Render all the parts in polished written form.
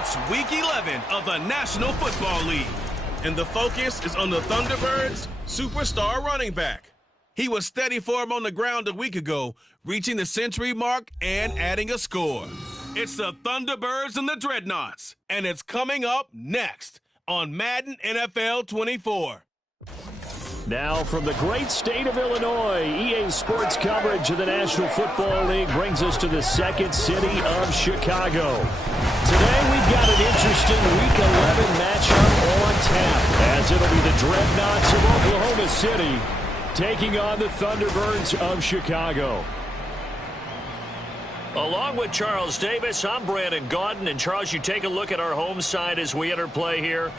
It's Week 11 of the National Football League, and the focus is on the Thunderbirds' superstar running back. He was steady for him on the ground a week ago, reaching the century mark and adding a score. It's the Thunderbirds and the Dreadnoughts, and it's coming up next on Madden NFL 24. Now from the great state of Illinois, EA Sports coverage of the National Football League brings us to the second city of Chicago. Today we've got an interesting Week 11 matchup on tap, as it'll be the Dreadnoughts of Oklahoma City taking on the Thunderbirds of Chicago. Along with Charles Davis, I'm Brandon Gaudin. And Charles, you take a look at our home side as we enter play here.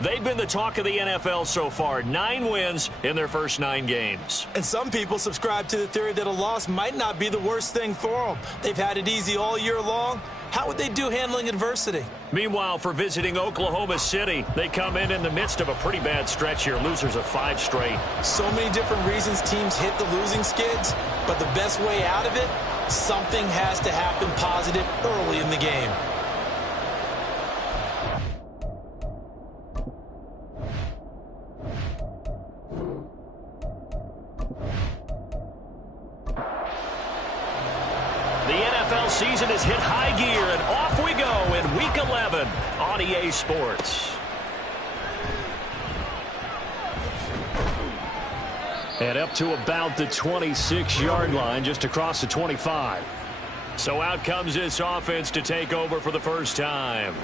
They've been the talk of the NFL so far. 9 wins in their first 9 games. And some people subscribe to the theory that a loss might not be the worst thing for them. They've had it easy all year long. How would they do handling adversity? Meanwhile, for visiting Oklahoma City, they come in the midst of a pretty bad stretch here. Losers of 5 straight. So many different reasons teams hit the losing skids, but the best way out of it, something has to happen positive early in the game. The NFL season has hit high gear, and off we go in Week 11 on EA Sports. And up to about the 26-yard line, just across the 25. So out comes this offense to take over for the first time.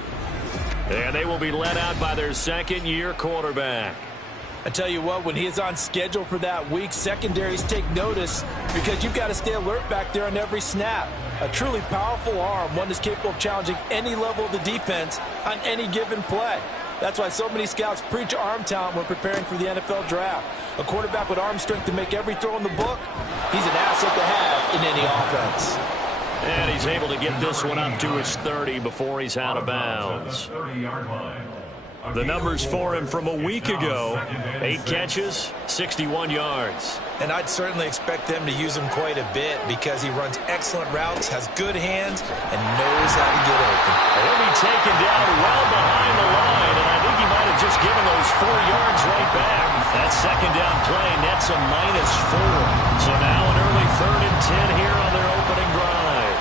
And they will be led out by their second-year quarterback. I tell you what, when he is on schedule for that week, secondaries take notice because you've got to stay alert back there on every snap. A truly powerful arm, one that's capable of challenging any level of the defense on any given play. That's why so many scouts preach arm talent when preparing for the NFL draft. A quarterback with arm strength to make every throw in the book, he's an asset to have in any offense. And he's able to get this one up to his 30 before he's out of bounds. The numbers for him from a week ago, 8 catches, 61 yards. And I'd certainly expect them to use him quite a bit because he runs excellent routes, has good hands, and knows how to get open. He'll be taken down well behind the line, and I think he might have just given those 4 yards right back. That second down play nets a -4. So now an early 3rd and 10 here on their opening drive.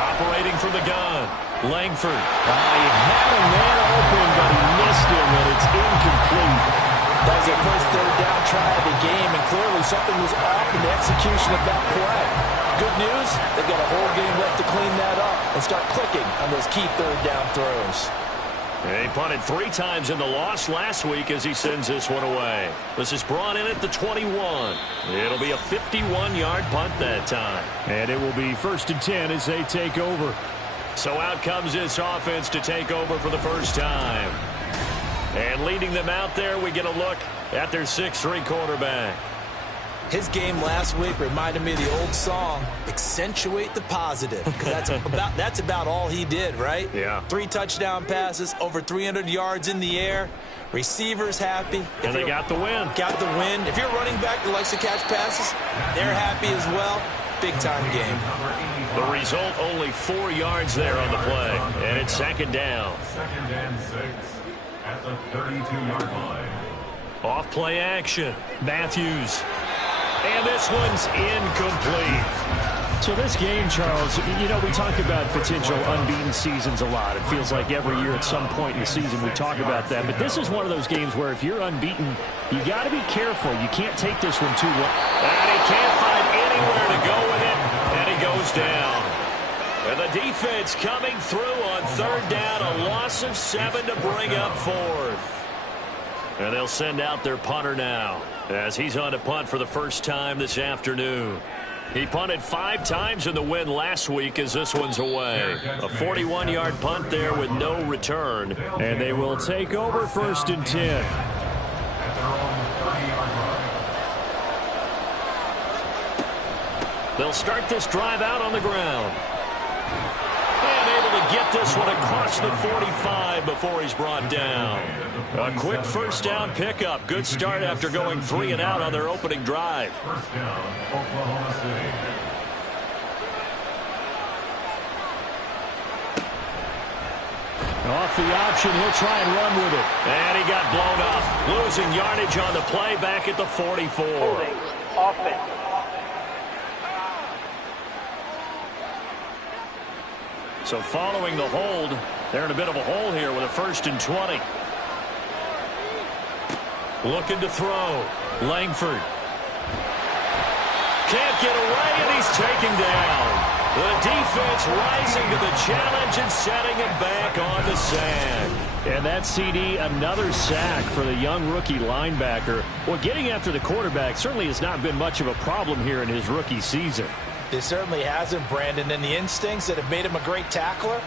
Operating from the gun, Langford. He had a man open, but he missed him, and it's incomplete. That was their first 3rd down try of the game, and clearly something was off in the execution of that play. Good news, they've got a whole game left to clean that up and start clicking on those key 3rd down throws. He punted 3 times in the loss last week as he sends this one away. This is brought in at the 21. It'll be a 51-yard punt that time. And it will be 1st and 10 as they take over. So out comes this offense to take over for the first time. And leading them out there, we get a look at their 6'3" quarterback. His game last week reminded me of the old song, Accentuate the Positive. Because that's about all he did, right? Yeah. 3 touchdown passes, over 300 yards in the air. Receivers happy. And they got the win. Got the win. If you're running back that likes to catch passes, they're happy as well. Big-time game. The result, only 4 yards there on the play. And it's 2nd down. 2nd and 6 at the 32-yard line. Off play action. Matthews. And this one's incomplete. So this game, Charles, you know, we talk about potential unbeaten seasons a lot. It feels like every year at some point in the season we talk about that. But this is one of those games where if you're unbeaten, you got to be careful. You can't take this one too long. And he can't find anywhere to go with it. And he goes down. And the defense coming through on 3rd down. A loss of 7 to bring up 4th. And they'll send out their punter now as he's on to punt for the first time this afternoon. He punted 5 times in the win last week as this one's away. A 41-yard punt there with no return. And they will take over 1st and 10. They'll start this drive out on the ground. And able to get this one across the 45 before he's brought down. A quick 1st down pickup. Good start after going 3 and out on their opening drive. 1st down, Oklahoma City. Off the option, he'll try and run with it. And he got blown up. Losing yardage on the play back at the 44. Holding. Offense. So following the hold, they're in a bit of a hole here with a 1st and 20. Looking to throw. Langford. Can't get away, and he's taken down. The defense rising to the challenge and setting him back on the sack. And that CD, another sack for the young rookie linebacker. Well, getting after the quarterback certainly has not been much of a problem here in his rookie season. It certainly hasn't, Brandon, and the instincts that have made him a great tackler,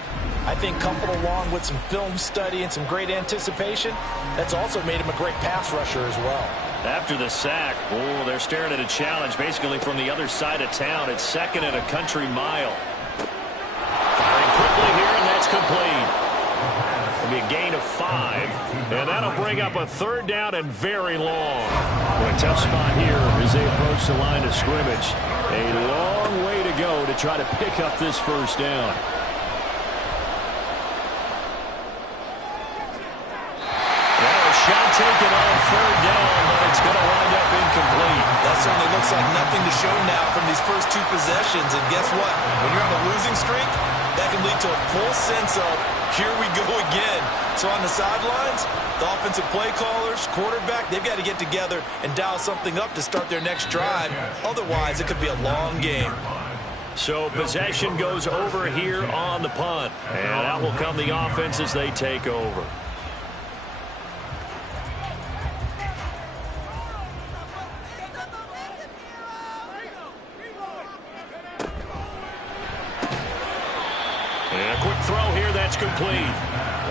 I think coupled along with some film study and some great anticipation, that's also made him a great pass rusher as well. After the sack, oh, they're staring at a challenge basically from the other side of town. It's 2nd and a country mile. Firing quickly here, and that's complete. It'll be a gain of 5, and that'll bring up a 3rd down and very long. A tough spot here as they approach the line of scrimmage. A long way to go to try to pick up this 1st down. Shot taken on 3rd down, but it's going to wind up incomplete. That certainly looks like nothing to show now from these first 2 possessions. And guess what? When you're on a losing streak, that can lead to a full sense of, here we go again. So on the sidelines, the offensive play callers, quarterback, they've got to get together and dial something up to start their next drive. Otherwise, it could be a long game. So possession goes over here on the punt. And out will come the offense as they take over. And a quick throw here, that's complete.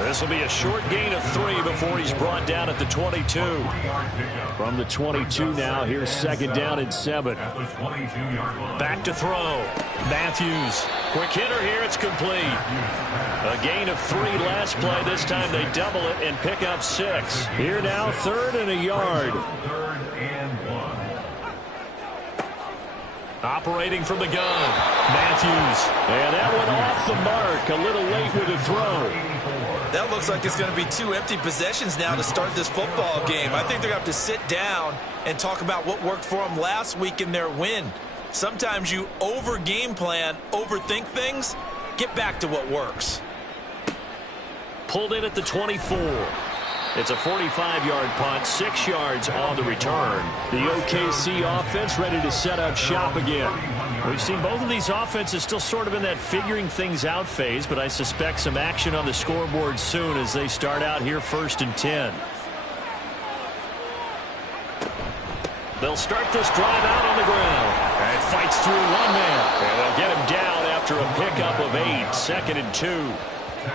This will be a short gain of 3 before he's brought down at the 22. From the 22 now, here's 2nd down and 7. Back to throw. Matthews. Quick hitter here, it's complete. A gain of 3 last play. This time they double it and pick up 6. Here now, 3rd and a yard. Operating from the gun. Matthews. And that one off the mark. A little late with the throw. That looks like it's going to be 2 empty possessions now to start this football game. I think they're going to have to sit down and talk about what worked for them last week in their win. Sometimes you over-game plan, overthink things. Get back to what works. Pulled in at the 24. It's a 45-yard punt, 6 yards on the return. The OKC offense ready to set up shop again. We've seen both of these offenses still sort of in that figuring things out phase, but I suspect some action on the scoreboard soon as they start out here 1st and 10. They'll start this drive out on the ground. And fights through one man. And they'll get him down after a pickup of 8, 2nd and 2.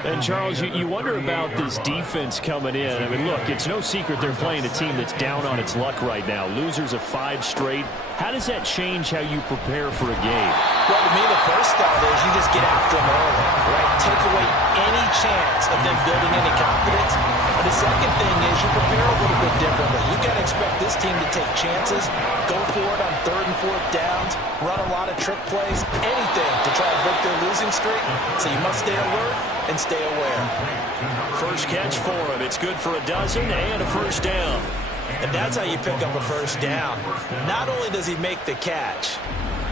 And, Charles, you wonder about this defense coming in. I mean, look, it's no secret they're playing a team that's down on its luck right now. Losers of 5 straight. How does that change how you prepare for a game? Well, to me, the first thought is you just get after them early, right? Take away any chance of them building any confidence. But the second thing is you prepare a little bit differently. You got to expect this team to take chances, go for it on 3rd and 4th downs, run a lot of trick plays, anything to try to break their losing streak. So you must stay alert and stay aware. First catch for him. It's good for a dozen and a 1st down. And that's how you pick up a 1st down. Not only does he make the catch,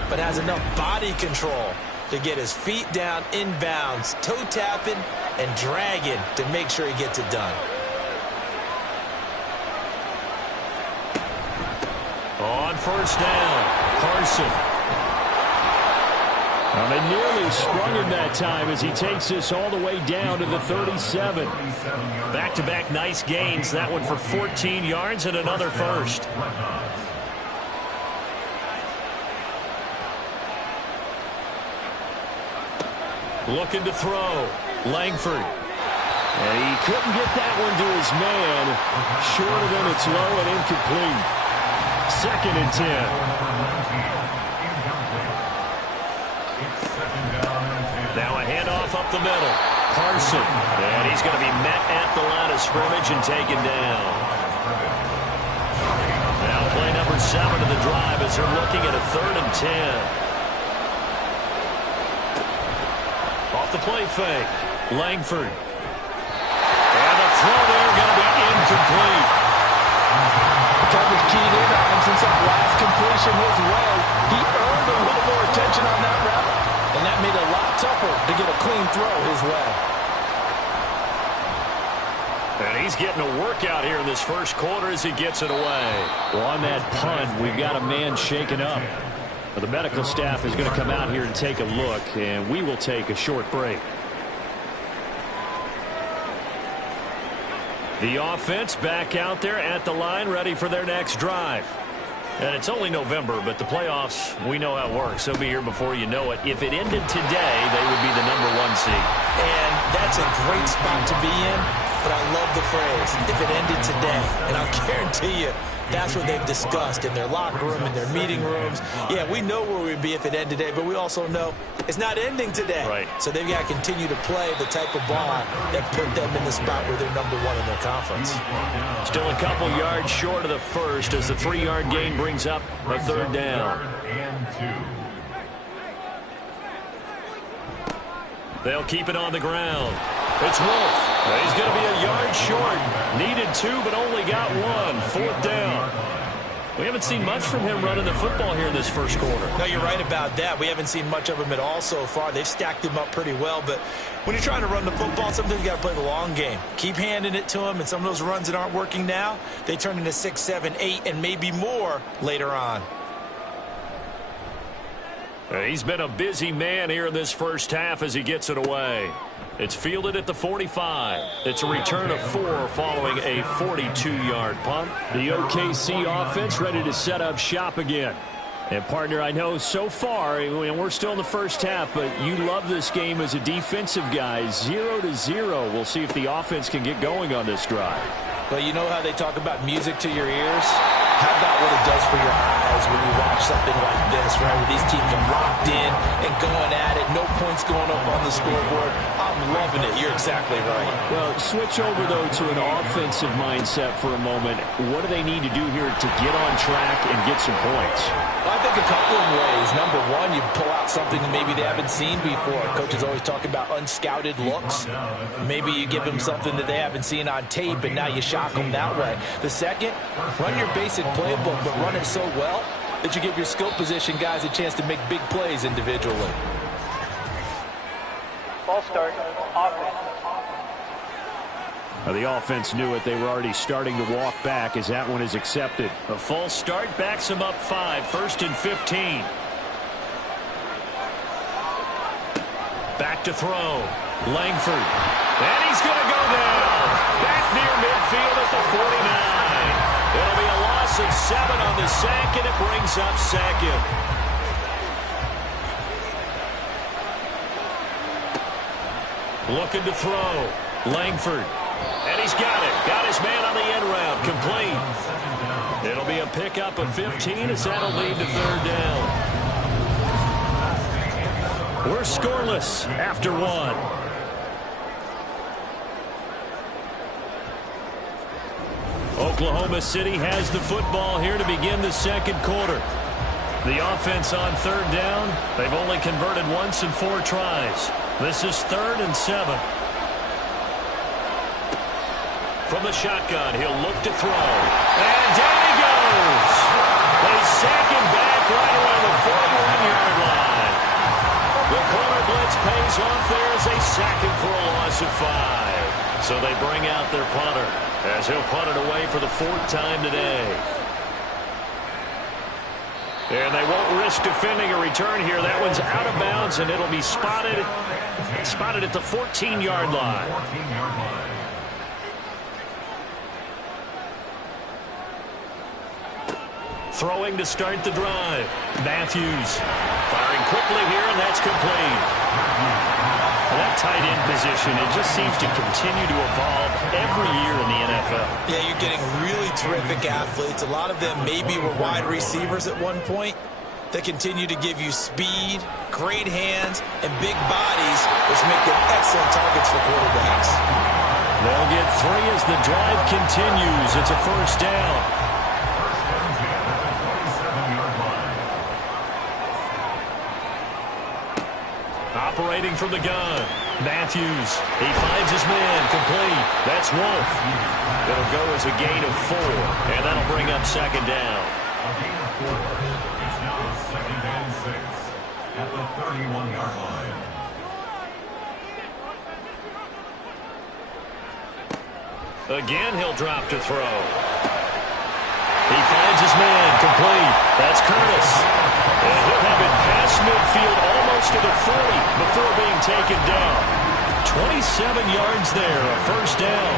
but has enough body control to get his feet down inbounds, toe tapping and dragging to make sure he gets it done. On 1st down, Carson. Well, they nearly sprung him that time as he takes this all the way down to the 37. Back-to-back nice gains. That one for 14 yards and another 1st. Looking to throw. Langford. And he couldn't get that one to his man. Short of him, it's low and incomplete. 2nd and 10. Now a handoff up the middle. Carson. And he's going to be met at the line of scrimmage and taken down. Now play number 7 of the drive as they're looking at a 3rd and 10. Off the play fake. Langford. throw there going to be incomplete. Coverage keyed in on him since that last completion his way. He earned a little more attention on that route, and that made it a lot tougher to get a clean throw his way. And he's getting a workout here in this first quarter as he gets it away. Well, on that punt, we've got a man shaken up. The medical staff is going to come out here and take a look, and we will take a short break. The offense back out there at the line, ready for their next drive. And it's only November, but the playoffs, we know how it works. They'll be here before you know it. If it ended today, they would be the #1 seed. And that's a great spot to be in, but I love the phrase, if it ended today. And I'll guarantee you, that's what they've discussed in their locker room, in their meeting rooms. Yeah, we know where we'd be if it ended today, but we also know it's not ending today. Right. So they've got to continue to play the type of ball that put them in the spot where they're #1 in their conference. Still a couple yards short of the first as the 3-yard gain brings up a 3rd down. They'll keep it on the ground. It's Wolf. He's going to be a yard short. Needed 2, but only got 1. 4th down. We haven't seen much from him running the football here in this first quarter. No, you're right about that. We haven't seen much of him at all so far. They've stacked him up pretty well, but when you're trying to run the football, sometimes you got to play the long game. Keep handing it to him, and some of those runs that aren't working now, they turn into 6, 7, 8, and maybe more later on. He's been a busy man here in this first half as he gets it away. It's fielded at the 45. It's a return of 4 following a 42-yard punt. The OKC offense ready to set up shop again. And, partner, I know so far, and we're still in the first half, but you love this game as a defensive guy. 0-0. We'll see if the offense can get going on this drive. Well, you know how they talk about music to your ears? How about what it does for your eyes when you watch something like this, right, where these teams are locked in and going at it, no points going up on the scoreboard. I'm loving it. You're exactly right. Well, switch over, though, to an offensive mindset for a moment. What do they need to do here to get on track and get some points? Well, I think a couple of ways. Number one, you pull out something that maybe they haven't seen before. Coaches always talk about unscouted looks. Maybe you give them something that they haven't seen on tape, and now you shock them that way. The second, run your basic playbook, but run it so well that you give your skill position guys a chance to make big plays individually. Ball start, offense. Now, the offense knew it. They were already starting to walk back as that one is accepted. A false start backs him up 5. 1st and 15. Back to throw. Langford. And he's going to go down. Back near midfield at the 49. It'll be a loss of 7 on the sack, and it brings up 2nd. Looking to throw. Langford. And he's got it. Got his man on the end route. Complete. It'll be a pickup of 15 as that'll lead to 3rd down. We're scoreless after 1. Oklahoma City has the football here to begin the 2nd quarter. The offense on 3rd down. They've only converted once in 4 tries. This is 3rd and 7. From the shotgun, he'll look to throw. And down he goes. They sack him back right around the 41-yard line. The corner blitz pays off there as they sack him for a loss of 5. So they bring out their punter as he'll punt it away for the 4th time today. And they won't risk defending a return here. That one's out of bounds, and it'll be spotted at the 14-yard line. Throwing to start the drive. Matthews firing quickly here, and that's complete. That tight end position, it just seems to continue to evolve every year in the NFL. Yeah, you're getting really terrific athletes. A lot of them maybe were wide receivers at one point. They continue to give you speed, great hands, and big bodies, which make them excellent targets for quarterbacks. They'll get 3 as the drive continues. It's a 1st down. Operating from the gun. Matthews, he finds his man, complete. That's Wolf. It'll go as a gain of 4, and that'll bring up second down. A gain of 4. It's now 2nd and 6 at the 31-yard line. Again, he'll drop to throw. He finds his man, complete. That's Curtis. And he'll have it past midfield almost to the 40 before being taken down. 27 yards there, a first down.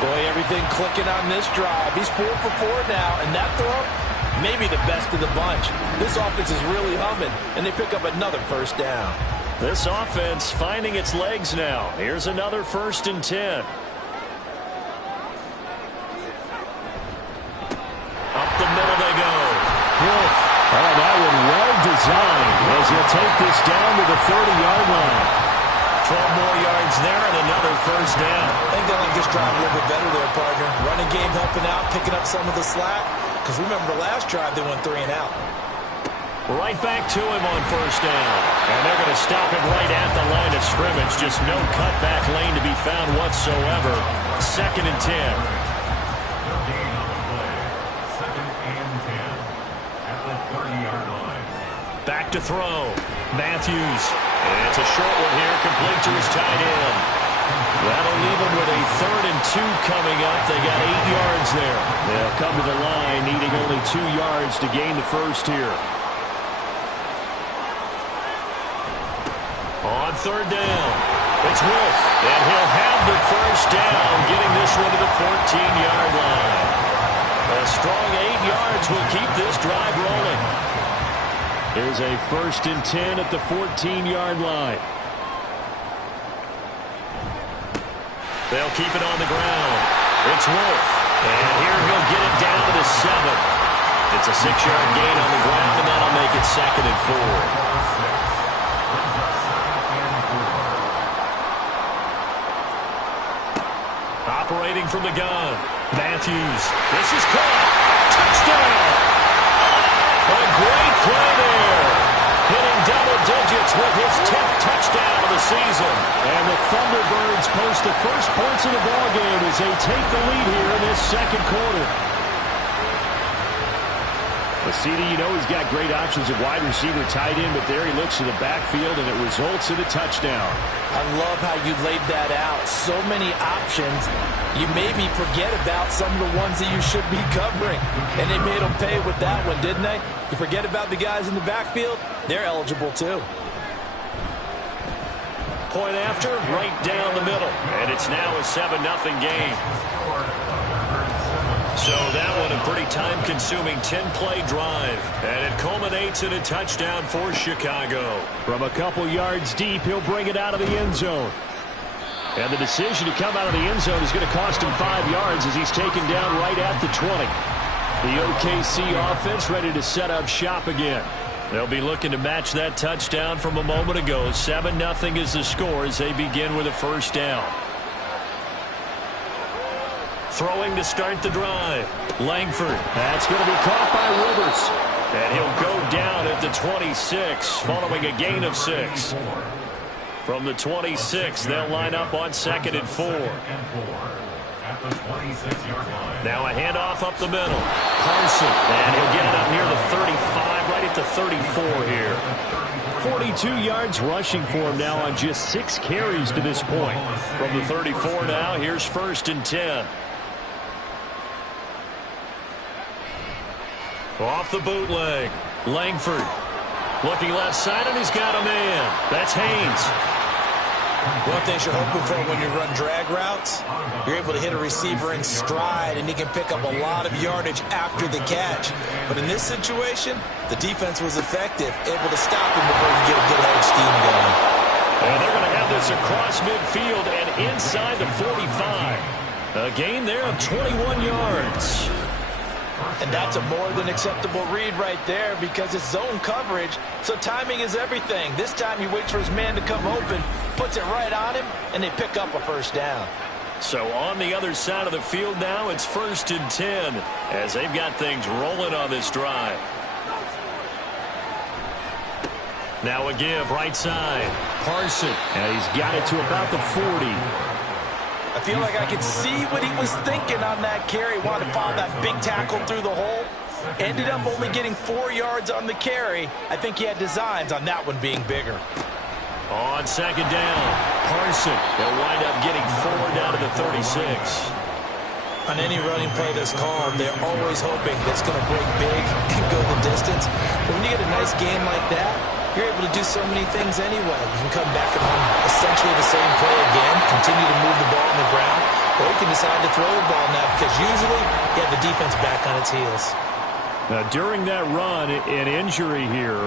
Boy, everything clicking on this drive. He's 4 for 4 now, and that throw, maybe the best of the bunch. This offense is really humming, and they pick up another first down. This offense finding its legs now. Here's another 1st and 10. Up the middle they go. Wolf. Oh, that one well designed as he'll take this down to the 30-yard line. 12 more yards there and another first down. I think they like this drive a little bit better there, partner. Running game helping out, picking up some of the slack. Because remember the last drive, they went 3 and out. Right back to him on first down. And they're going to stop him right at the line of scrimmage. Just no cutback lane to be found whatsoever. 2nd and 10. Back to throw. Matthews. And it's a short one here, complete to his tight end. That'll leave him with a 3rd and 2 coming up. They got 8 yards there. They'll come to the line, needing only 2 yards to gain the first here. On 3rd down, it's Wolf. And he'll have the first down, getting this one to the 14-yard line. A strong 8 yards will keep this drive rolling. Here's a 1st and 10 at the 14-yard line. They'll keep it on the ground. It's Wolf. And here he'll get it down to the 7. It's a 6-yard gain on the ground, and that'll make it 2nd and 4. Operating from the gun. Matthews. This is caught. Touchdown. A great play there. Hitting double digits with his 10th touchdown of the season. And the Thunderbirds post the first points of the ballgame as they take the lead here in this 2nd quarter. Well, CD, you know he's got great options at wide receiver, tight end, but there he looks to the backfield, and it results in a touchdown. I love how you laid that out. So many options. You maybe forget about some of the ones that you should be covering. And they made them pay with that one, didn't they? You forget about the guys in the backfield, they're eligible too. Point after, right down the middle. And it's now a 7-0 game. So that one a pretty time-consuming 10-play drive. And it culminates in a touchdown for Chicago. From a couple yards deep, he'll bring it out of the end zone. And the decision to come out of the end zone is going to cost him 5 yards as he's taken down right at the 20. The OKC offense ready to set up shop again. They'll be looking to match that touchdown from a moment ago. 7-0 is the score as they begin with a first down. Throwing to start the drive. Langford. That's going to be caught by Rivers. And he'll go down at the 26 following a gain of 6. From the 26, they'll line up on 2nd and 4. Now a handoff up the middle. Carson. And he'll get it up near the 35, right at the 34 here. 42 yards rushing for him now on just 6 carries to this point. From the 34 now, here's 1st and 10. Off the bootleg. Langford. Looking left side, and he's got a man. That's Haynes. One thing you're hoping for when you run drag routes, you're able to hit a receiver in stride, and he can pick up a lot of yardage after the catch. But in this situation, the defense was effective, able to stop him before you get a good head of steam going. And they're going to have this across midfield and inside the 45. A gain there of 21 yards. And that's a more than acceptable read right there because it's zone coverage, so timing is everything. This time he waits for his man to come open, puts it right on him, and they pick up a first down. So on the other side of the field now, it's 1st and 10 as they've got things rolling on this drive. Now a give, right side. Parson. And he's got it to about the 40. I feel like I could see what he was thinking on that carry. Wanted to follow that big tackle through the hole. Ended up only getting 4 yards on the carry. I think he had designs on that one being bigger. On second down, Parson. They'll wind up getting 4 down to the 36. On any running play that's called, they're always hoping that's going to break big and go the distance. But when you get a nice game like that, you're able to do so many things anyway. You can come back and run essentially the same play again, continue to move the ball on the ground, or you can decide to throw the ball now because usually you have the defense back on its heels. Now, during that run, an injury here.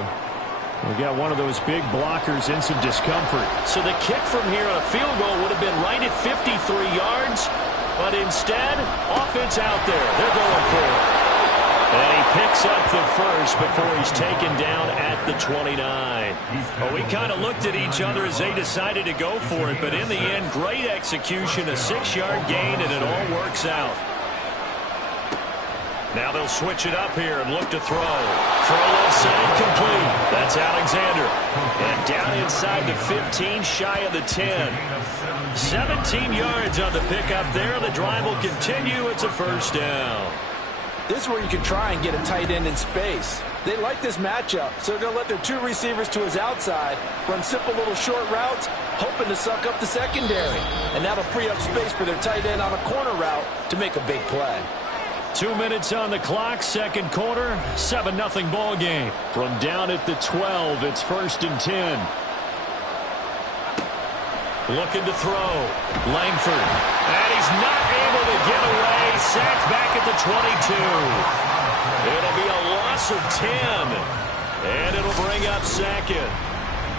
We got one of those big blockers in some discomfort. So the kick from here on a field goal would have been right at 53 yards, but instead, offense out there. They're going for it. And he picks up the first before he's taken down at the 29. Well, we kind of looked at each other as they decided to go for it, but in the end, great execution, a 6-yard gain, and it all works out. Now they'll switch it up here and look to throw. Throw left side complete. That's Alexander. And down inside the 15, shy of the 10. 17 yards on the pickup there. The drive will continue. It's a first down. This is where you can try and get a tight end in space. They like this matchup, so they're going to let their 2 receivers to his outside run simple little short routes, hoping to suck up the secondary. And that'll free up space for their tight end on a corner route to make a big play. 2 minutes on the clock, second quarter, 7-0 ball game. From down at the 12, it's 1st and 10. Looking to throw. Langford. And he's not able to get away. Sacked back at the 22. It'll be a loss of 10. And it'll bring up second.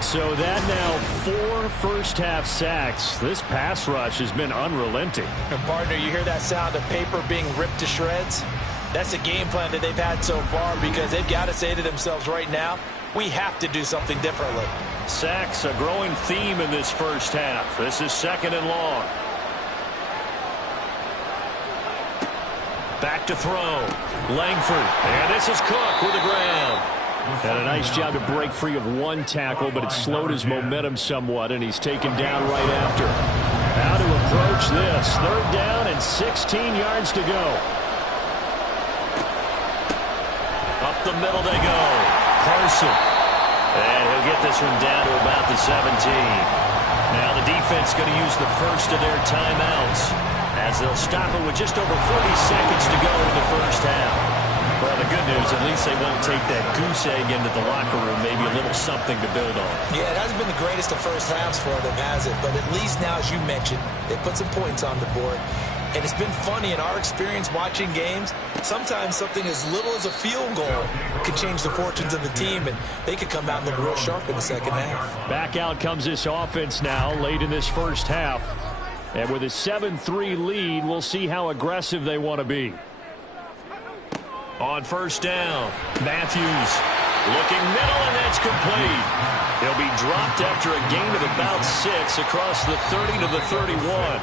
So that now 4 first-half sacks. This pass rush has been unrelenting. And partner, you hear that sound of paper being ripped to shreds? That's a game plan that they've had so far because they've got to say to themselves right now, we have to do something differently. Sacks, a growing theme in this first half. This is 2nd and long. Back to throw. Langford. And this is Cook with the ground. And a nice job to break free of 1 tackle, but it slowed his momentum somewhat, and he's taken down right after. How to approach this. 3rd down and 16 yards to go. Up the middle they go. Parson. And he'll get this one down to about the 17. Now the defense going to use the first of their timeouts as they'll stop it with just over 40 seconds to go in the first half. Well, the good news, at least they won't take that goose egg into the locker room, maybe a little something to build on. Yeah, it hasn't been the greatest of first halves for them, has it? But at least now, as you mentioned, they put some points on the board. And it's been funny in our experience watching games. Sometimes something as little as a field goal could change the fortunes of the team, and they could come out and look real sharp in the second half. Back out comes this offense now, late in this first half. And with a 7-3 lead, we'll see how aggressive they want to be. On first down, Matthews looking middle, and that's complete. He'll be dropped after a gain of about 6 across the 30 to the 31.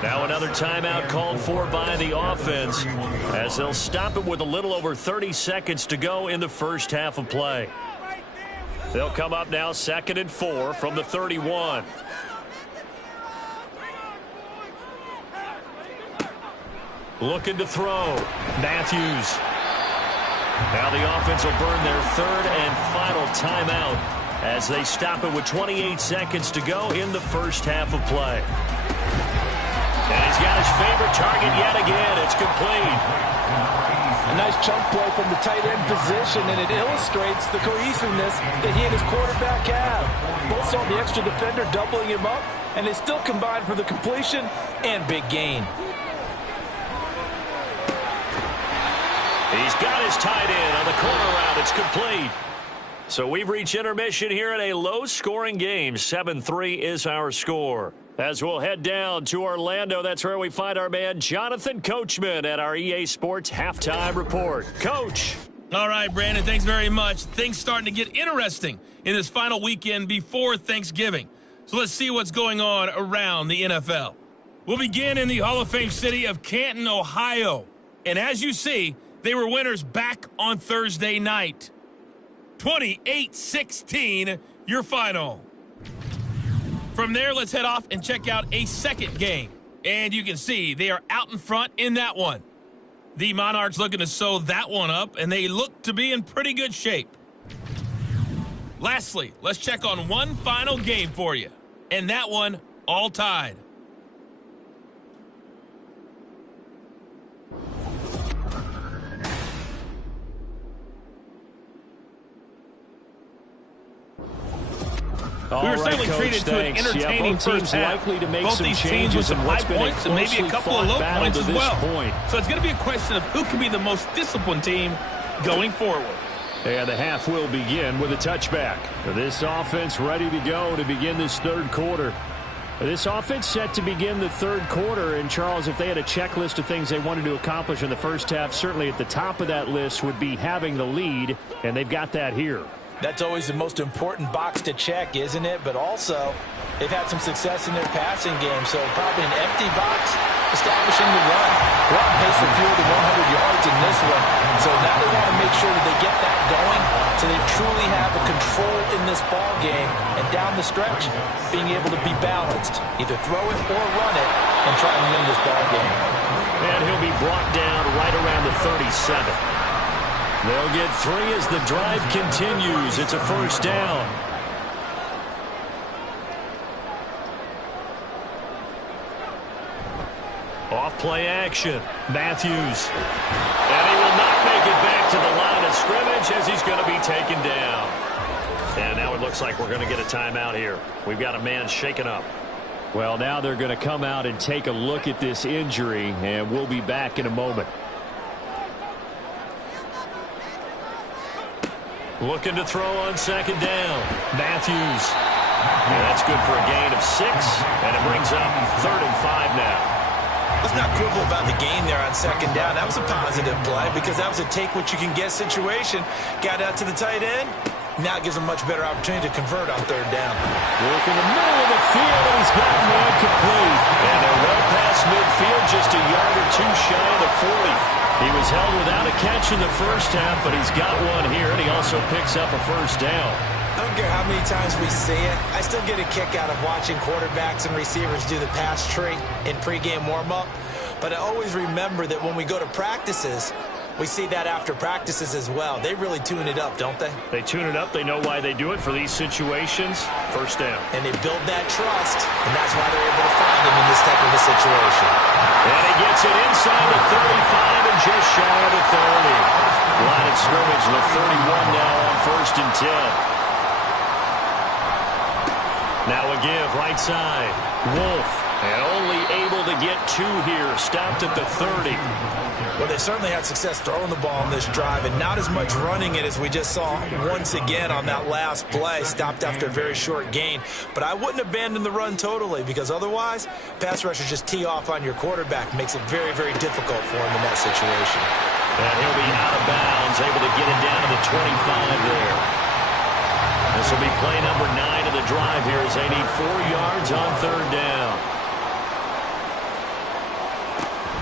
Now another timeout called for by the offense as they'll stop it with a little over 30 seconds to go in the first half of play. They'll come up now 2nd and 4 from the 31. Looking to throw. Matthews. Now the offense will burn their 3rd and final timeout as they stop it with 28 seconds to go in the first half of play. And he's got his favorite target yet again. It's complete. A nice chunk play from the tight end position, and it illustrates the cohesiveness that he and his quarterback have. Both saw the extra defender doubling him up, and they still combined for the completion and big gain. He's got his tight end on the corner route. It's complete. So we've reached intermission here in a low-scoring game. 7-3 is our score. As we'll head down to Orlando, that's where we find our man Jonathan Coachman at our EA Sports Halftime Report. Coach. All right, Brandon, thanks very much. Things starting to get interesting in this final weekend before Thanksgiving. So let's see what's going on around the NFL. We'll begin in the Hall of Fame city of Canton, Ohio. And as you see, they were winners back on Thursday night. 28-16, your final. From there, let's head off and check out a second game. And you can see they are out in front in that one. The Monarchs looking to sew that one up, and they look to be in pretty good shape. Lastly, let's check on one final game for you. And that one, all tied. All we were right, certainly Coach, treated to an thanks. entertaining both first teams half. likely to make Both some these teams with changes some in high what's been a points and maybe a closely couple of fought low battle points to as this well. point. So it's going to be a question of who can be the most disciplined team going forward. And the half will begin with a touchback. This offense ready to go to begin this third quarter. This offense set to begin the third quarter. And, Charles, if they had a checklist of things they wanted to accomplish in the first half, certainly at the top of that list would be having the lead, and they've got that here. That's always the most important box to check, isn't it? But also, they've had some success in their passing game, so probably an empty box establishing the run. We're on pace for fewer than 100 yards in this one, so now they want to make sure that they get that going so they truly have a control in this ball game, and down the stretch, being able to be balanced, either throw it or run it, and try and win this ball game. And he'll be brought down right around the 37. They'll get 3 as the drive continues. It's a first down. Off play action. Matthews. And he will not make it back to the line of scrimmage as he's going to be taken down. And now it looks like we're going to get a timeout here. We've got a man shaken up. Well, now they're going to come out and take a look at this injury, and we'll be back in a moment. Looking to throw on second down. Matthews. Yeah, that's good for a gain of 6, and it brings up 3rd and 5 now. Let's not quibble about the gain there on second down. That was a positive play because that was a take-what-you-can-get situation. Got out to the tight end. Now it gives him a much better opportunity to convert on third down. Work in the middle of the field, and he's got one complete. And they're well past midfield, just a yard or 2 shy of the 40. He was held without a catch in the first half, but he's got one here, and he also picks up a first down. I don't care how many times we see it. I still get a kick out of watching quarterbacks and receivers do the pass tree in pregame warm-up. But I always remember that when we go to practices, we see that after practices as well. They really tune it up, don't they? They tune it up. They know why they do it for these situations. First down. And they build that trust, and that's why they're able to find him in this type of a situation. And he gets it inside the 35 and just shy of the 30. Line of scrimmage, the 31 now on 1st and 10. Now a give, right side. Wolf, and only able to get 2 here. Stopped at the 30. Well, they certainly had success throwing the ball on this drive, and not as much running it as we just saw once again on that last play. Stopped after a very short gain. But I wouldn't abandon the run totally, because otherwise, pass rushers just tee off on your quarterback. Makes it very, very difficult for him in that situation. And he'll be out of bounds, able to get it down to the 25 there. This will be play number 9 of the drive here as they need 4 yards on third down.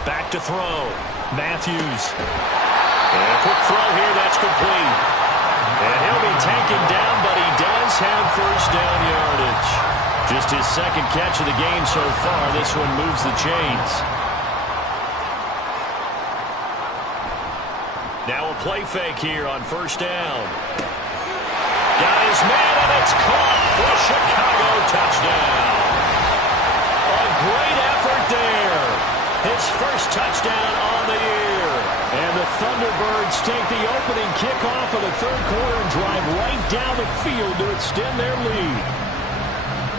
Back to throw. Matthews. And a quick throw here, that's complete. And he'll be taken down, but he does have first down yardage. Just his second catch of the game so far. This one moves the chains. Now a play fake here on first down. Got his man, and it's caught for a Chicago touchdown. A great effort there. His first touchdown on the year. And the Thunderbirds take the opening kickoff of the third quarter and drive right down the field to extend their lead.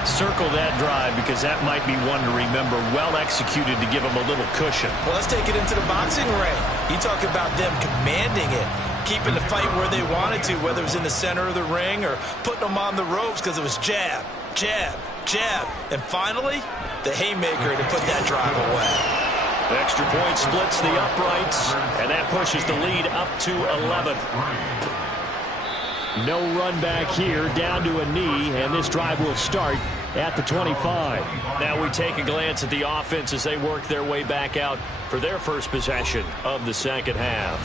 Circle that drive because that might be one to remember. Well executed to give them a little cushion. Well, let's take it into the boxing ring. You talk about them commanding it, keeping the fight where they wanted to, whether it was in the center of the ring or putting them on the ropes because it was jab, jab, jab. And finally, the haymaker to put that drive away. Extra point splits the uprights, and that pushes the lead up to 11. No run back here, down to a knee, and this drive will start at the 25. Now we take a glance at the offense as they work their way back out for their first possession of the second half.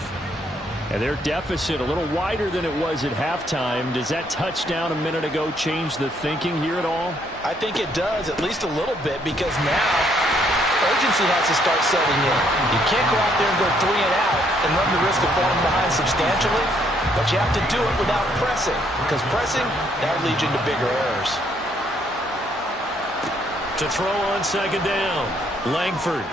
And their deficit a little wider than it was at halftime. Does that touchdown a minute ago change the thinking here at all? I think it does, at least a little bit, because now urgency has to start setting in. You can't go out there and go 3 and out and run the risk of falling behind substantially, but you have to do it without pressing, because pressing, that leads you into bigger errors. To throw on second down, Langford.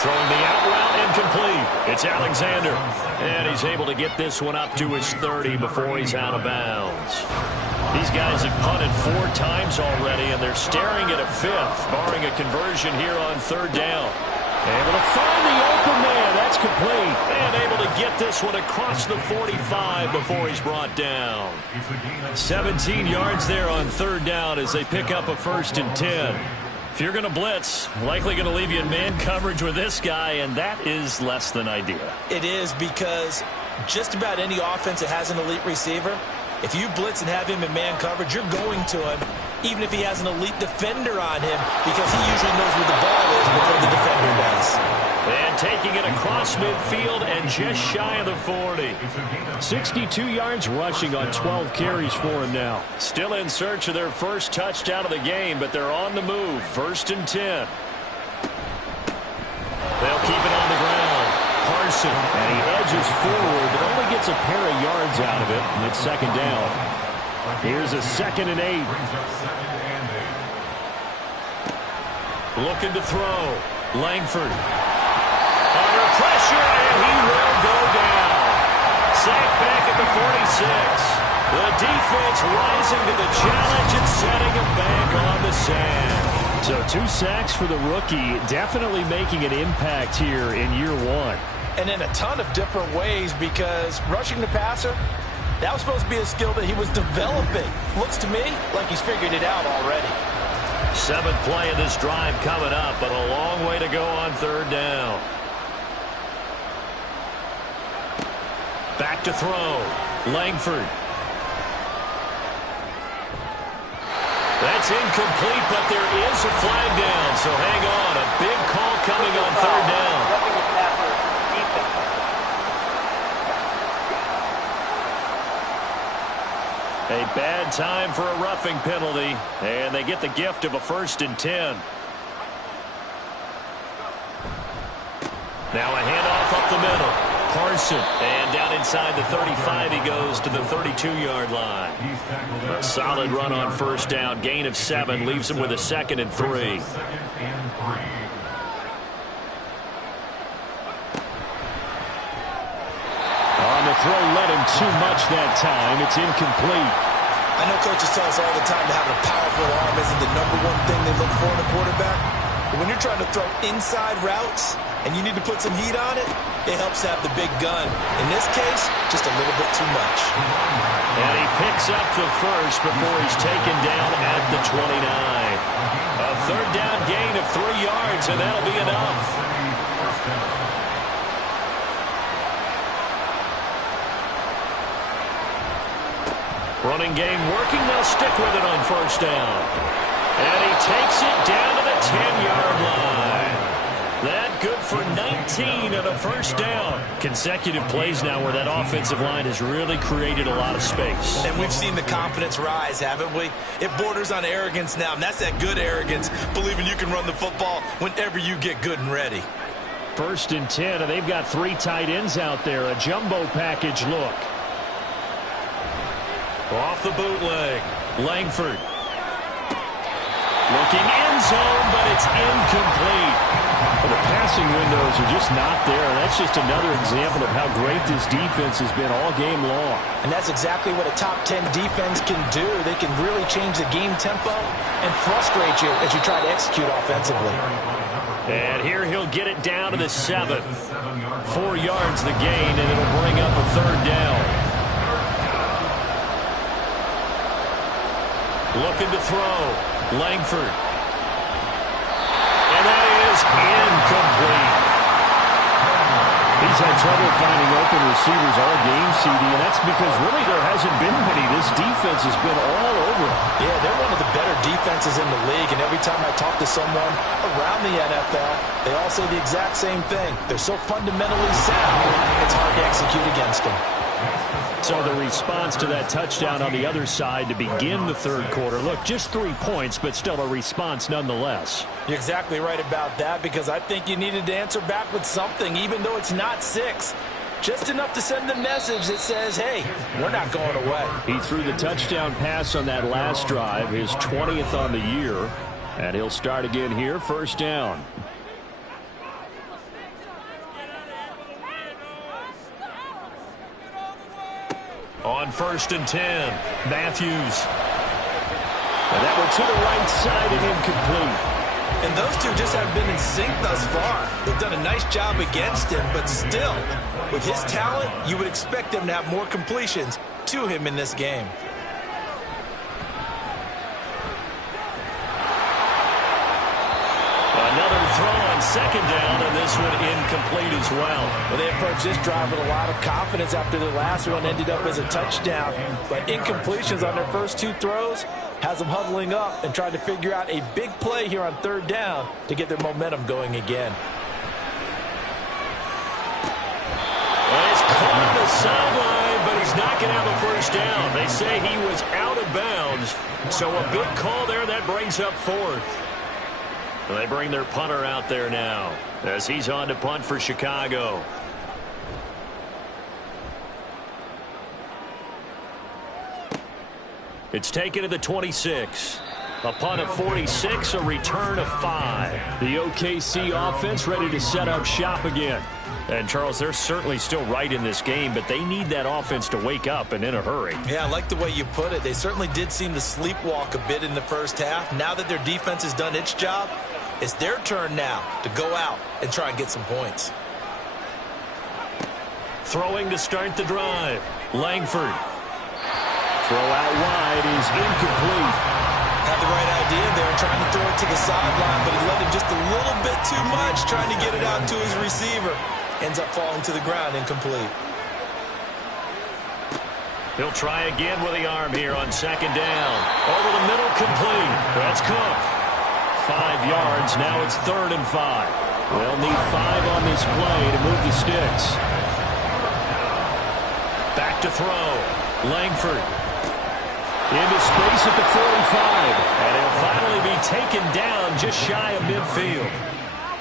Throwing the out route incomplete. It's Alexander. And he's able to get this one up to his 30 before he's out of bounds. These guys have punted 4 times already, and they're staring at a 5th, barring a conversion here on third down. Able to find the open man. That's complete. And able to get this one across the 45 before he's brought down. 17 yards there on third down as they pick up a 1st and 10. If you're going to blitz, likely going to leave you in man coverage with this guy, and that is less than ideal. It is, because just about any offense that has an elite receiver, if you blitz and have him in man coverage, you're going to him, even if he has an elite defender on him, because he usually knows where the ball is before the defender does. And taking it across midfield and just shy of the 40. 62 yards rushing on 12 carries for him now. Still in search of their first touchdown of the game, but they're on the move. 1st and 10. They'll keep it on the ground. Carson. And he edges forward, but only gets a pair of yards out of it, and it's 2nd down. Here's a 2nd and 8. Looking to throw. Langford. Under pressure, and he will go down. Sacked back at the 46. The defense rising to the challenge and setting him back on the sand. So 2 sacks for the rookie, definitely making an impact here in year 1. And in a ton of different ways, because rushing the passer, that was supposed to be a skill that he was developing. Looks to me like he's figured it out already. 7th play of this drive coming up, but a long way to go on third down. Back to throw. Langford. That's incomplete, but there is a flag down, so hang on. A big call coming on third down. A bad time for a roughing penalty, and they get the gift of a 1st and 10. Now a handoff up the middle. Carson, and down inside the 35 he goes to the 32-yard line. A solid run on 1st down, gain of 7, leaves him with a 2nd and 3. On the throw, led him too much that time. It's incomplete. I know coaches tell us all the time that having a powerful arm isn't the #1 thing they look for in a quarterback. But when you're trying to throw inside routes and you need to put some heat on it, it helps to have the big gun. In this case, just a little bit too much. And he picks up the 1st before he's taken down at the 29. A third down gain of 3 yards, and that'll be enough. Running game working. They'll stick with it on 1st down. And he takes it down to the 10-yard line. That good for 19 and a 1st down. Consecutive plays now where that offensive line has really created a lot of space. And we've seen the confidence rise, haven't we? It borders on arrogance now, and that's that good arrogance, believing you can run the football whenever you get good and ready. 1st and 10, and they've got 3 tight ends out there. A jumbo package look. Off the bootleg, Langford. Looking end zone, but it's incomplete. Well, the passing windows are just not there. That's just another example of how great this defense has been all game long. And that's exactly what a top 10 defense can do. They can really change the game tempo and frustrate you as you try to execute offensively. And here he'll get it down to the 7. 4 yards the gain, and it'll bring up a 3rd down. Looking to throw. Langford. And that is incomplete. He's had trouble finding open receivers all game, CD, and that's because really there hasn't been many. This defense has been all over them. Yeah, they're one of the better defenses in the league, and every time I talk to someone around the NFL, they all say the exact same thing. They're so fundamentally sound, it's hard to execute against them. So the response to that touchdown on the other side to begin the third quarter. Look, just 3 points, but still a response nonetheless. You're exactly right about that, because I think you needed to answer back with something, even though it's not 6. Just enough to send the message that says, hey, we're not going away. He threw the touchdown pass on that last drive, his 20th on the year, and he'll start again here, first down. On 1st and 10, Matthews. And that one to the right side and incomplete. And those two just haven't been in sync thus far. They've done a nice job against him, but still, with his talent, you would expect them to have more completions to him in this game. Another throw on 2nd down, and this one incomplete as well. Well, they approached this drive with a lot of confidence after their last one ended up as a touchdown. But incompletions on their first 2 throws has them huddling up and trying to figure out a big play here on 3rd down to get their momentum going again. Well, he's caught on the sideline, but he's not going to have a first down. They say he was out of bounds, so a big call there. That brings up 4th. They bring their punter out there now as he's on to punt for Chicago. It's taken to the 26. A punt of 46, a return of 5. The OKC offense ready to set up shop again. And, Charles, they're certainly still right in this game, but they need that offense to wake up and in a hurry. Yeah, I like the way you put it. They certainly did seem to sleepwalk a bit in the first half. Now that their defense has done its job, it's their turn now to go out and try and get some points. Throwing to start the drive. Langford. Throw out wide is incomplete. Had the right idea there, trying to throw it to the sideline, but he let him just a little bit too much, trying to get it out to his receiver. Ends up falling to the ground, incomplete. He'll try again with the arm here on 2nd down. Over the middle, complete. That's Cook. 5 yards. Now it's 3rd and 5. They'll need 5 on this play to move the sticks. Back to throw. Langford. Into space at the 45. And he'll finally be taken down just shy of midfield.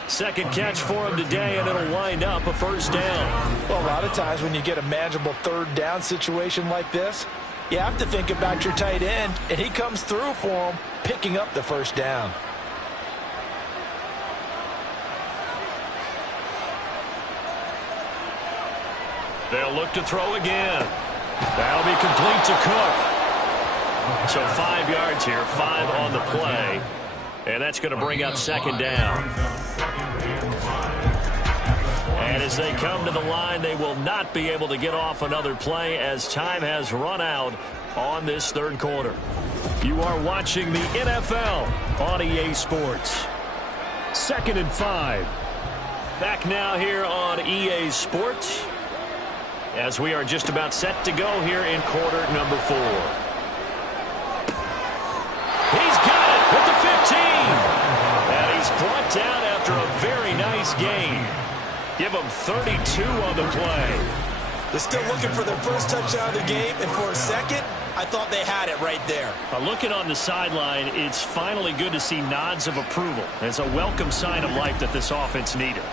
2nd catch for him today, and it'll wind up a first down. Well, a lot of times when you get a manageable 3rd down situation like this, you have to think about your tight end, and he comes through for him, picking up the first down. They'll look to throw again. That'll be complete to Cook. So 5 yards here, 5 on the play. And that's going to bring up 2nd down. And as they come to the line, they will not be able to get off another play as time has run out on this 3rd quarter. You are watching the NFL on EA Sports. 2nd and 5. Back now here on EA Sports as we are just about set to go here in quarter number 4. He's got it at the 15. And he's brought down after a very nice gain. Give him 32 on the play. They're still looking for their first touchdown of the game, and for a second, I thought they had it right there. Looking on the sideline, it's finally good to see nods of approval. It's a welcome sign of life that this offense needed.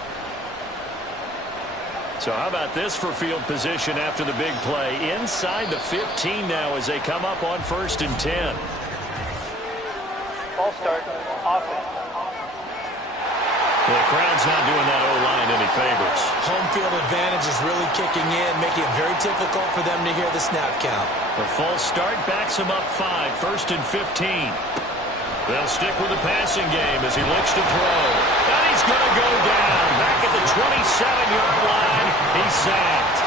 So how about this for field position after the big play? Inside the 15 now as they come up on 1st and 10. Ball start, offense. The crowd's not doing that O-line any favors. Home field advantage is really kicking in, making it very difficult for them to hear the snap count. The false start backs him up 5, 1st and 15. They'll stick with the passing game as he looks to throw. And he's going to go down. Back at the 27-yard line, he's sacked.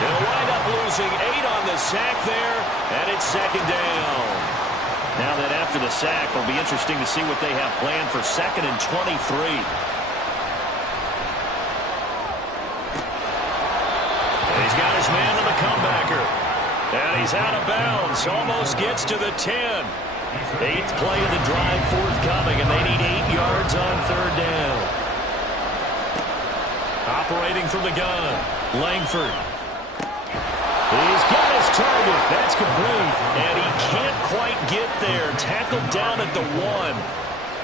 He'll wind up losing 8 on the sack there, and it's 2nd down. Now that after the sack, it'll be interesting to see what they have planned for 2nd and 23. He's out of bounds. Almost gets to the 10. 8th play of the drive forthcoming, and they need 8 yards on 3rd down. Operating from the gun, Langford. He's got his target. That's complete. And he can't quite get there. Tackled down at the 1.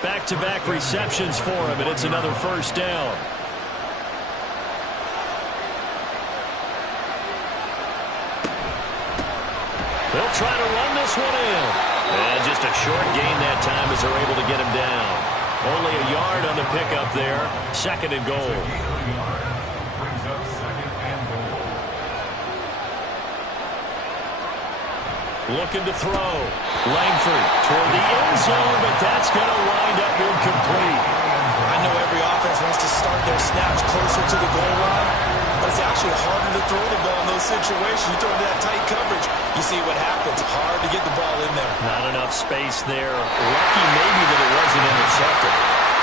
Back-to-back receptions for him, and it's another 1st down. They'll try to run this one in. And just a short gain that time as they're able to get him down. Only a yard on the pickup there. 2nd and goal. Looking to throw. Langford toward the end zone, but that's going to wind up incomplete. I know every offense wants to start their snaps closer to the goal line, but it's actually harder to throw the ball in those situations. You throw into that tight coverage, you see what happens. Hard to get the ball in there. Not enough space there. Lucky maybe that it wasn't intercepted.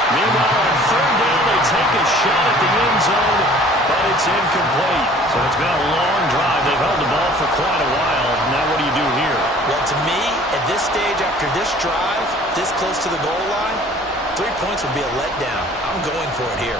Meanwhile, on 3rd down, they take a shot at the end zone, but it's incomplete. So it's been a long drive. They've held the ball for quite a while. Now what do you do here? Well, to me, at this stage after this drive, this close to the goal line, 3 points would be a letdown. I'm going for it here.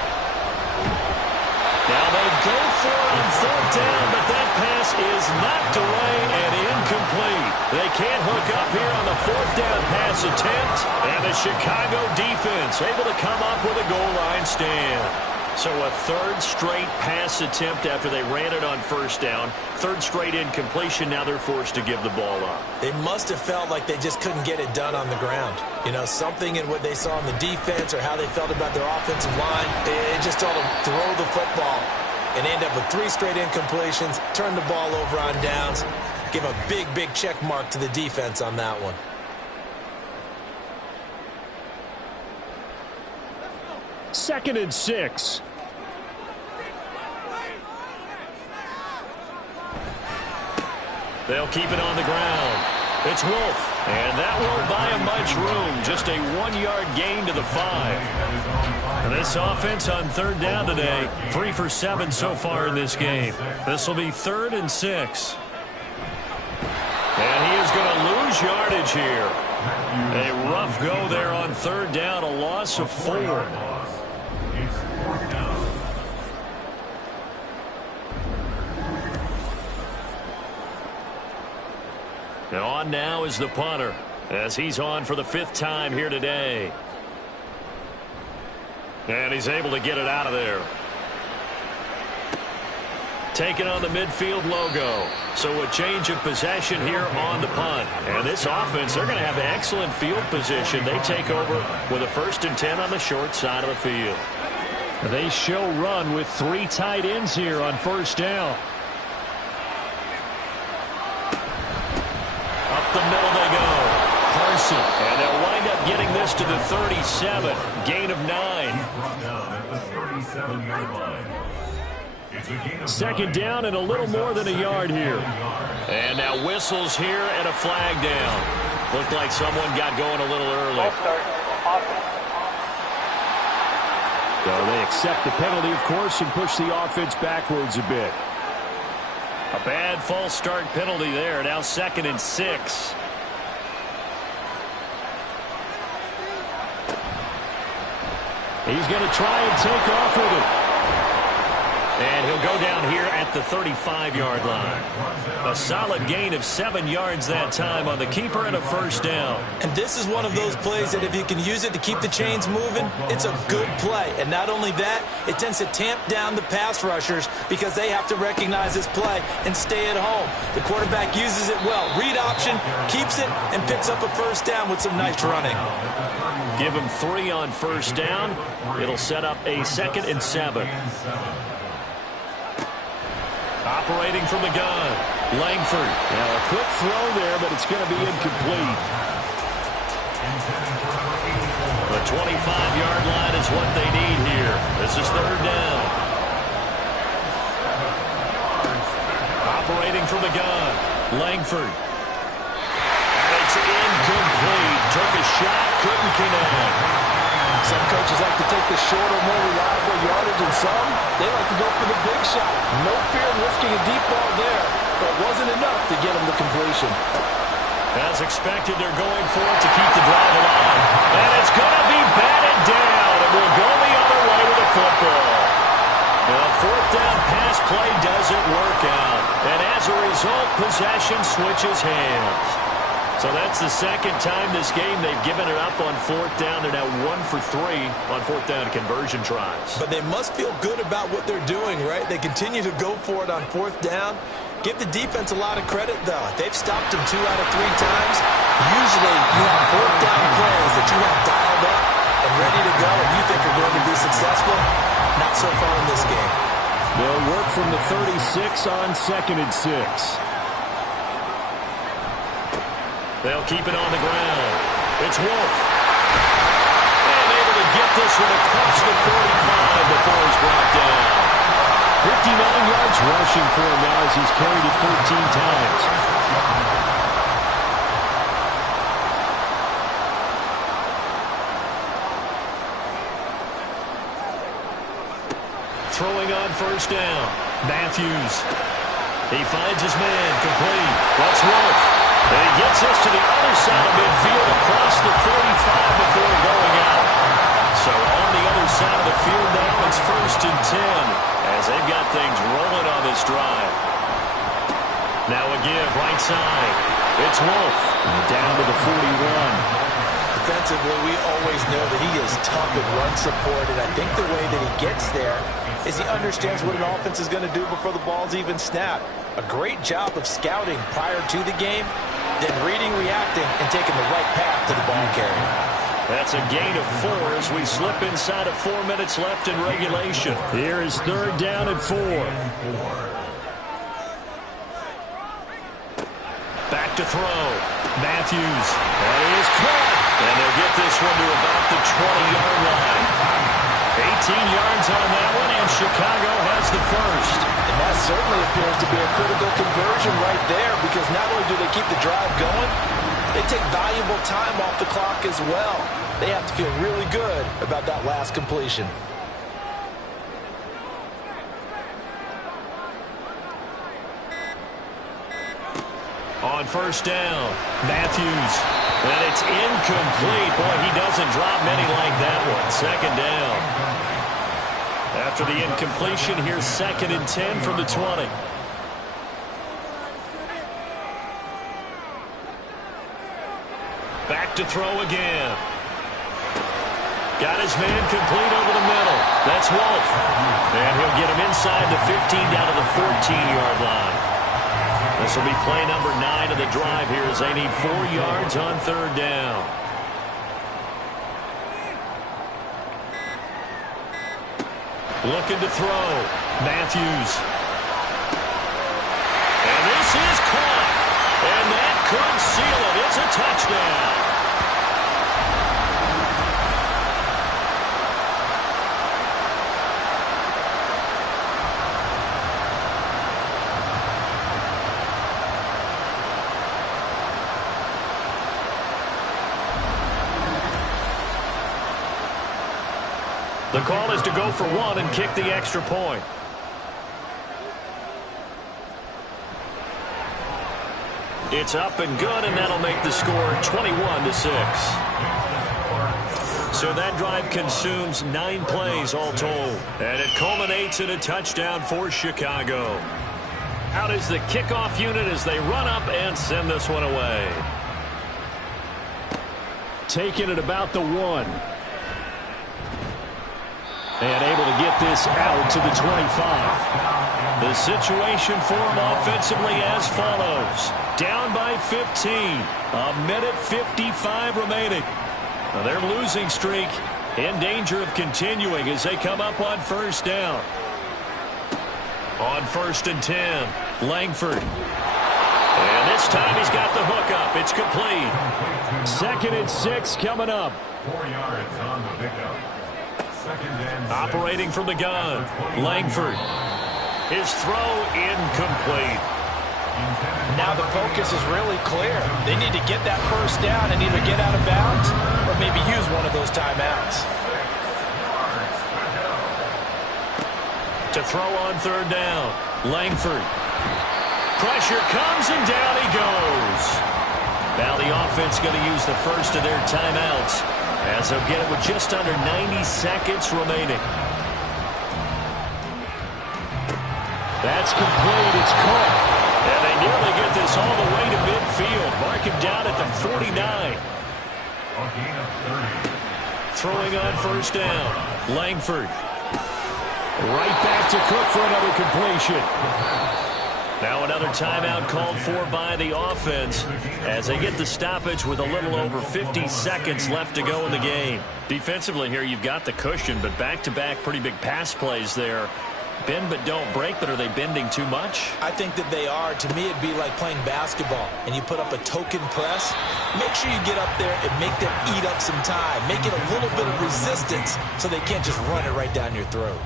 Now they go for it on 4th down, but that pass is knocked away and incomplete. They can't hook up here on the 4th down pass attempt, and the Chicago defense able to come up with a goal line stand. So a 3rd straight pass attempt after they ran it on 1st down. 3rd straight incompletion. Now they're forced to give the ball up. They must have felt like they just couldn't get it done on the ground. You know, something in what they saw in the defense or how they felt about their offensive line. It just told them throw the football and end up with 3 straight incompletions, turn the ball over on downs, give a big, big check mark to the defense on that one. Second and 6. They'll keep it on the ground. It's Wolf, and that won't buy him much room. Just a 1-yard gain to the 5. And this offense on 3rd down today, 3 for 7 so far in this game. This will be 3rd and 6. And he is going to lose yardage here. A rough go there on 3rd down, a loss of 4. And on now is the punter, as he's on for the 5th time here today. And he's able to get it out of there. Taking on the midfield logo. So a change of possession here on the punt. And this offense, they're going to have excellent field position. They take over with a 1st and 10 on the short side of the field. They show run with 3 tight ends here on 1st down. Up the middle they go. Carson. And they'll wind up getting this to the 37. Gain of 9. 2nd down and a little more than a yard here. And now whistles here and a flag down. Looked like someone got going a little early. Ball start, offense. So they accept the penalty, of course, and push the offense backwards a bit. A bad false start penalty there. Now 2nd and 6. He's going to try and take off with it. And he'll go down here at the 35-yard line. A solid gain of 7 yards that time on the keeper and a 1st down. And this is one of those plays that if you can use it to keep the chains moving, it's a good play. And not only that, it tends to tamp down the pass rushers because they have to recognize this play and stay at home. The quarterback uses it well. Read option, keeps it, and picks up a 1st down with some nice running. Give him 3 on 1st down. It'll set up a 2nd and 7. Operating from the gun, Langford. Now a quick throw there, but it's going to be incomplete. The 25-yard line is what they need here. This is 3rd down. Operating from the gun, Langford. And it's incomplete. Took a shot, couldn't connect. Some coaches like to take the shorter, more reliable yardage, and some, they like to go for the big shot. No fear in risking a deep ball there, but it wasn't enough to get them the completion. As expected, they're going for it to keep the drive alive. And it's going to be batted down. It will go the other way with the football. The fourth down pass play doesn't work out. And as a result, possession switches hands. So that's the second time this game they've given it up on fourth down. They're now 1 for 3 on fourth down conversion tries. But they must feel good about what they're doing, right? They continue to go for it on fourth down. Give the defense a lot of credit, though. They've stopped them 2 out of 3 times. Usually you have fourth down plays that you have dialed up and ready to go and you think are going to be successful. Not so far in this game. They'll work from the 36 on 2nd and 6. They'll keep it on the ground. It's Wolf. And able to get this one across the 45 before he's brought down. 59 yards rushing for him now as he's carried it 14 times. Throwing on first down. Matthews. He finds his man. Complete. That's Wolf. And he gets us to the other side of midfield across the 45 before going out. So on the other side of the field now, it's 1st and 10 as they've got things rolling on this drive. Now a give right side. It's Wolf. Down to the 41. Defensively, we always know that he is tough in run support, and I think the way that he gets there is he understands what an offense is going to do before the ball's even snapped. A great job of scouting prior to the game, then reading, reacting, and taking the right path to the ball carrier. That's a gain of 4 as we slip inside of 4 minutes left in regulation. Here is 3rd down and 4. Back to throw. Matthews. That is caught. And they'll get this one to about the 20-yard line. 18 yards on that one, and Chicago has the first. And that certainly appears to be a critical conversion right there, because not only do they keep the drive going, they take valuable time off the clock as well. They have to feel really good about that last completion. On first down, Matthews. And it's incomplete. Boy, he doesn't drop many like that one. 2nd down. After the incompletion, here's 2nd and 10 from the 20. Back to throw again. Got his man complete over the middle. That's Wolf. And he'll get him inside the 15 down to the 14-yard line. This will be play number 9 of the drive here as they need 4 yards on 3rd down. Looking to throw. Matthews. And this is caught. And that could seal it. It's a touchdown. The call is to go for 1 and kick the extra point. It's up and good, and that'll make the score 21-6. So that drive consumes 9 plays all told, and it culminates in a touchdown for Chicago. Out is the kickoff unit as they run up and send this one away. Taking it about the 1. And able to get this out to the 25. The situation for them offensively as follows. Down by 15. A minute 55 remaining. Now their losing streak in danger of continuing as they come up on first down. On 1st and 10, Langford. And this time he's got the hook up. It's complete. 2nd and 6 coming up. 4 yards on the pickup. Operating from the gun, Langford. His throw incomplete. Now the focus is really clear. They need to get that first down and either get out of bounds or maybe use one of those timeouts. to throw on third down. Langford. Pressure comes, and down he goes. Now the offense going to use the first of their timeouts, as they'll get it with just under 90 seconds remaining. That's complete. It's Cook. And they nearly get this all the way to midfield. Mark him down at the 49. Throwing on first down. Langford. Right back to Cook for another completion. Now another timeout called for by the offense as they get the stoppage with a little over 50 seconds left to go in the game. Defensively here, you've got the cushion, but back-to-back pretty big pass plays there. Bend but don't break, but are they bending too much? I think that they are. To me, it'd be like playing basketball, and you put up a token press. Make sure you get up there and make them eat up some time. Make it a little bit of resistance so they can't just run it right down your throat.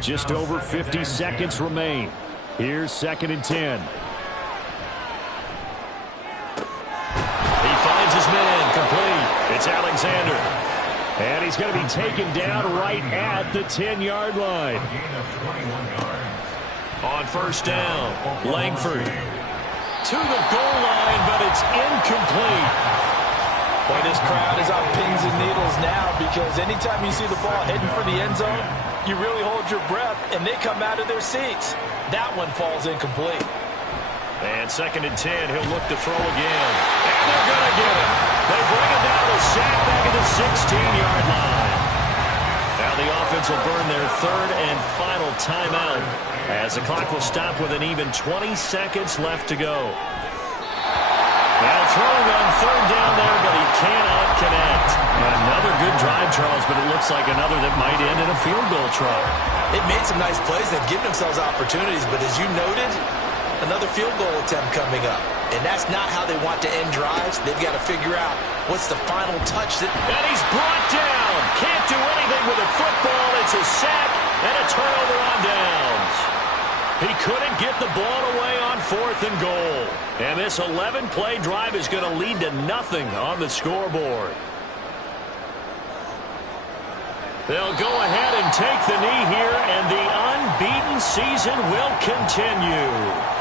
Just over 50 seconds remain. Here's 2nd and 10. He finds his man complete. It's Alexander. And he's going to be taken down right at the 10-yard line. On first down, Langford to the goal line, but it's incomplete. Boy, this crowd is on pins and needles now, because anytime you see the ball heading for the end zone, you really hold your breath, and they come out of their seats. That one falls incomplete. And 2nd and 10, he'll look to throw again. And they're going to get him. They bring him down to sack back at the 16-yard line. Now the offense will burn their 3rd and final timeout as the clock will stop with an even 20 seconds left to go. Now throwing on 3rd down there, but he cannot connect. Another good drive, Charles, but it looks like another that might end in a field goal try. They've made some nice plays. They've given themselves opportunities, but as you noted, another field goal attempt coming up. And that's not how they want to end drives. They've got to figure out what's the final touch. And he's brought down. Can't do anything with a football. It's a sack and a turnover on downs. He couldn't get the ball away on 4th and goal. And this 11-play drive is going to lead to nothing on the scoreboard. They'll go ahead and take the knee here, and the unbeaten season will continue.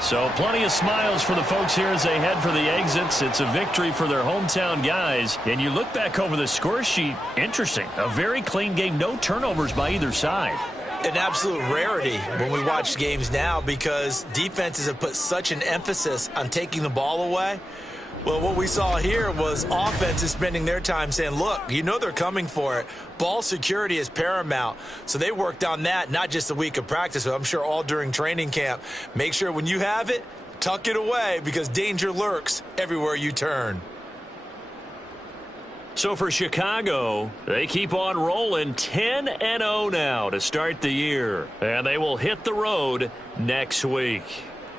So plenty of smiles for the folks here as they head for the exits. It's a victory for their hometown guys. And you look back over the score sheet, interesting. A very clean game, no turnovers by either side. An absolute rarity when we watch games now, because defenses have put such an emphasis on taking the ball away. Well, what we saw here was offenses spending their time saying, look, you know they're coming for it. Ball security is paramount. So they worked on that, not just a week of practice, but I'm sure all during training camp. Make sure when you have it, tuck it away, because danger lurks everywhere you turn. So for Chicago, they keep on rolling 10-0 now to start the year. And they will hit the road next week.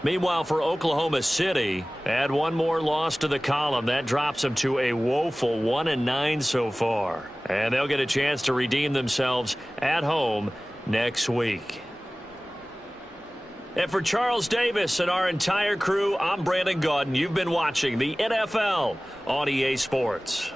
Meanwhile, for Oklahoma City, add one more loss to the column. That drops them to a woeful 1-9 so far. And they'll get a chance to redeem themselves at home next week. And for Charles Davis and our entire crew, I'm Brandon Gaudin. You've been watching the NFL on EA Sports.